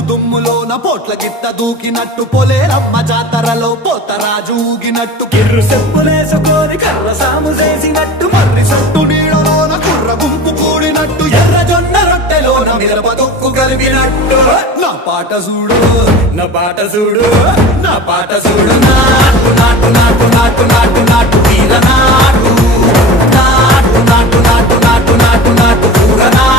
దుమ్ము దుమ్ములోన పోట్ల గిత్త దూకినట్టు పొలేరమ్మ జాతరలో పోతరాజు ఊగినట్టు కిర్రు చెప్పులేసుకొని కర్ర సాము చేసినట్టు మర్రి సట్టు నీడలోన కుర్ర గుంపు కూడినట్టు ఎర్ర జొన్న రొట్టెలోన మిరప దొక్కు కలిపినట్టు నా పాట చూడు నా పాట చూడు నా పాట చూడు నాటు నాటు నాటు నాటు నాటు నాటు వీర నాటు నాటు నాటు నాటు నాటు నాటు నాటు పూర నాటు